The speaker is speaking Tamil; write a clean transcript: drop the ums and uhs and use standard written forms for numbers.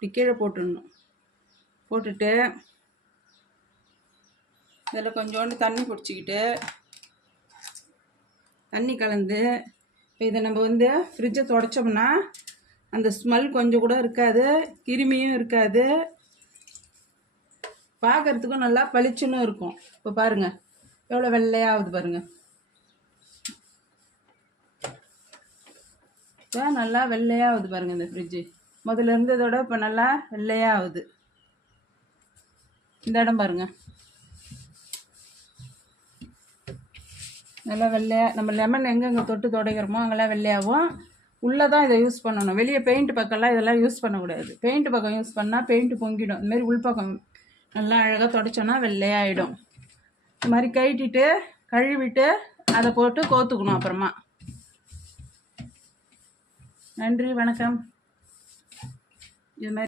இப்படி கீழே போட்டுடணும். போட்டுட்டு இதில் கொஞ்சோண்டு தண்ணி பிடிச்சிக்கிட்டு தண்ணி கலந்து இப்போ இதை நம்ம வந்து ஃப்ரிட்ஜை துடைச்சோம்னா அந்த ஸ்மெல் கொஞ்சம் கூட இருக்காது, கிருமியும் இருக்காது, பார்க்குறதுக்கும் நல்லா பளிச்சுன்னு இருக்கும். இப்போ பாருங்கள் எவ்வளோ வெள்ளையாகுது பாருங்கள். இப்போ நல்லா வெள்ளையாகுது பாருங்கள். இந்த ஃப்ரிட்ஜு முதல்ல இருந்ததோட இப்போ நல்லா வெள்ளையாகுது. இந்த இடம் பாருங்கள் நல்லா வெள்ளையாக. நம்ம லெமன் எங்கெங்கே தொட்டு துடைக்கிறோமோ அங்கெல்லாம் வெள்ளையாகும். உள்ளே தான் இதை யூஸ் பண்ணணும். வெளியே பெயிண்ட் பக்கம்லாம் இதெல்லாம் யூஸ் பண்ணக்கூடாது. பெயிண்ட் பக்கம் யூஸ் பண்ணால் பெயிண்ட்டு பொங்கிடும். இதுமாரி உள்பக்கம் நல்லா அழகாக துடைச்சோன்னா வெள்ளையாகிடும். இது மாதிரி கழட்டிட்டு கழுவிட்டு அதை போட்டு கோத்துக்கணும். அப்புறமா நன்றி, வணக்கம். இது மாதிரி